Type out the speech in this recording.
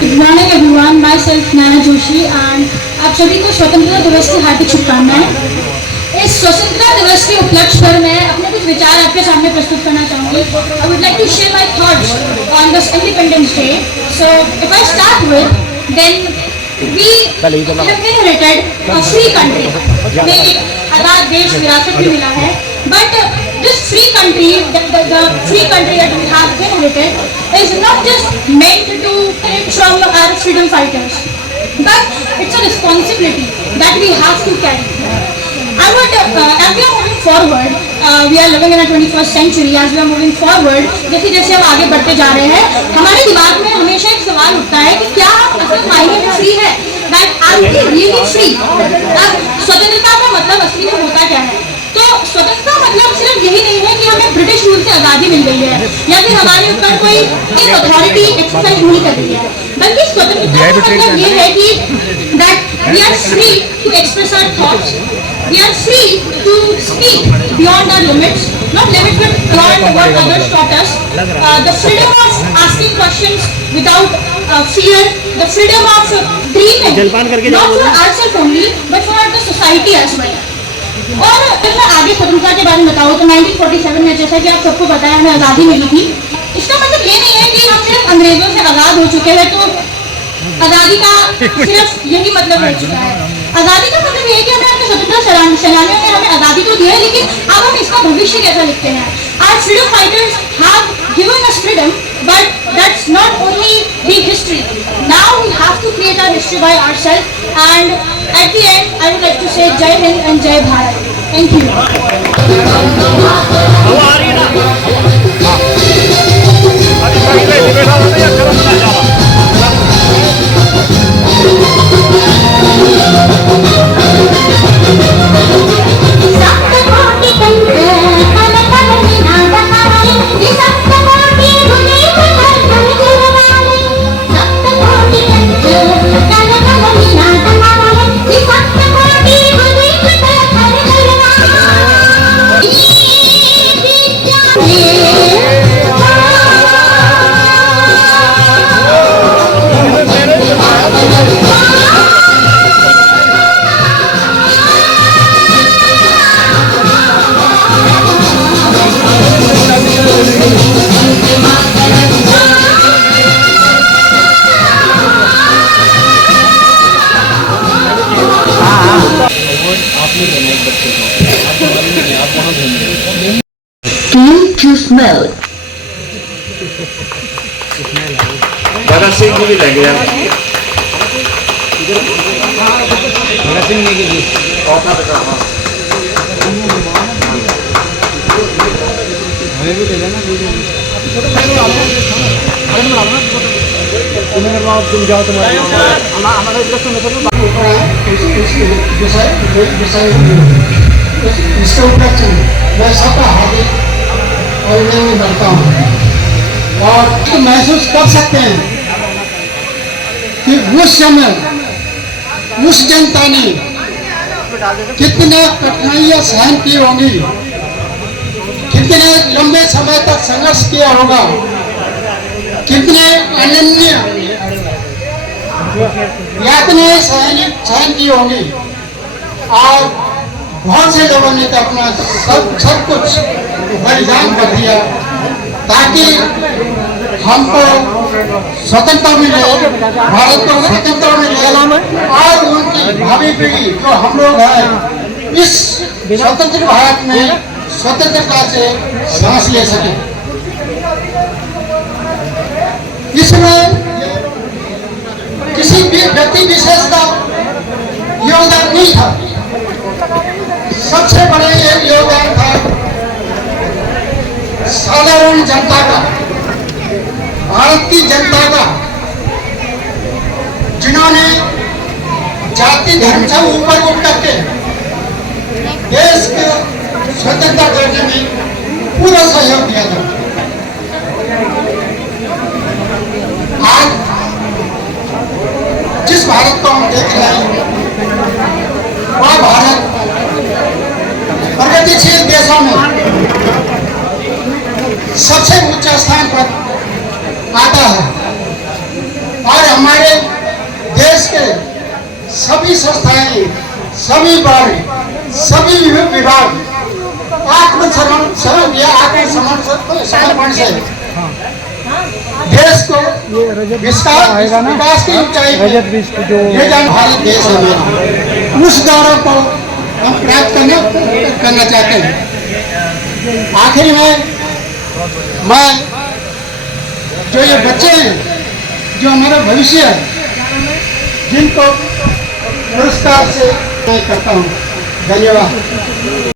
Good morning everyone, my self Naina Joshi and आप सभी को स्वतंत्रता दिवस की हार्दिक शुभकामनाएं। इस स्वतंत्रता दिवस के उपलक्ष्य पर मैं अपने कुछ विचार आपके सामने प्रस्तुत करना चाहूँगी। I would like to share my thoughts on this Independence Day. So if I start with then we have inherited a free country. हमें एक आज़ाद देश विरासत भी मिला है, but this free country, the free country that we have inherited is not just meant to take from our freedom fighters, but it's a responsibility that we have to carry. I would, as we are moving forward, we are living in a 21st century. As we are moving forward, जैसे जैसे हम आगे बढ़ते जा रहे हैं, हमारे दिमाग में हमेशा एक सवाल उठता है कि क्या हम असल मायने में फ्री है? That are we really free? अब स्वतंत्रता का मतलब असली में होता क्या है? तो स्वतंत्रता मतलब सिर्फ यही नहीं है कि हमें ब्रिटिश रूल से आज़ादी मिल गई है या फिर हमारे ऊपर कोई एक अथॉरिटी एक्सरसाइज नहीं कर रही है, बल्कि स्वतंत्रता का मतलब ये है कि that we are free to express our thoughts, we are free to speak beyond our limits, not limits but beyond what others taught us. The freedom of asking questions without fear, the freedom of dreaming, not for ourselves only but for the society as well. और अगर मैं आगे स्वतंत्रता के बारे में बताऊँ तो 1947 में, जैसा कि आप सबको पता है, हमें आज़ादी मिली थी। इसका मतलब ये नहीं है कि हम सिर्फ अंग्रेजों से आज़ाद हो चुके हैं तो आज़ादी का सिर्फ यही मतलब रह चुका है। आज़ादी का मतलब ये है कि हमें अपने स्वतंत्रता सेनानियों ने हमें आज़ादी तो दी है, लेकिन अब हम इसका भविष्य कैसा लिखते हैं। Our freedom fighters have given us freedom, but that's not only the history. Now we have to create our history by ourselves. And at the end, I would like to say Jai Hind and Jai Bharat. Thank you. To smell. Bhagat Singh ji भी लगे हैं। भगत सिंह ने की हमें भी दे देना तुम जाओ तुम्हारे इसके उपलक्ष्य मैं सबका हार्दिक अभिनंदन करता हूँ और महसूस कर सकते हैं कि उस समय उस जनता ने कितना कठिनाइयां सहन की होंगी, कितने लंबे समय तक संघर्ष किया होगा, कितने अनन्य यातनाएं सहन की होंगी और बहुत से लोगों ने तो अपना सब कुछ बलिदान कर दिया ताकि हमको स्वतंत्रता मिले, भारत को स्वतंत्रता मिले और उनकी भावी पीढ़ी जो हम लोग हैं इस स्वतंत्र भारत में स्वतंत्रता से सांस ले सके। इसमें किसी भी व्यक्ति विशेष का योगदान नहीं था, सबसे बड़ा एक योगदान था साधारण जनता का, भारत की जनता का, जिन्होंने जाति धर्म से ऊपर उठ करके देश को स्वतंत्रता करने में पूरा सहयोग दिया था। आज जिस भारत को हम देख रहे हैं वह भारत प्रगतिशील देशों में सबसे ऊंचा स्थान पर आता है और हमारे देश के सभी संस्थाएं, सभी वर्ग, सभी विभाग आत्मसमर्पण से देश को विकास की ऊंचाई पे ले जाना भारत देश है मेरा। उस गौरव को हम प्राप्त करना चाहते हैं। आखिर में मैं जो ये बच्चे हैं, जो हमारा भविष्य है, जिनको पुरस्कार से मैं करता हूँ। धन्यवाद।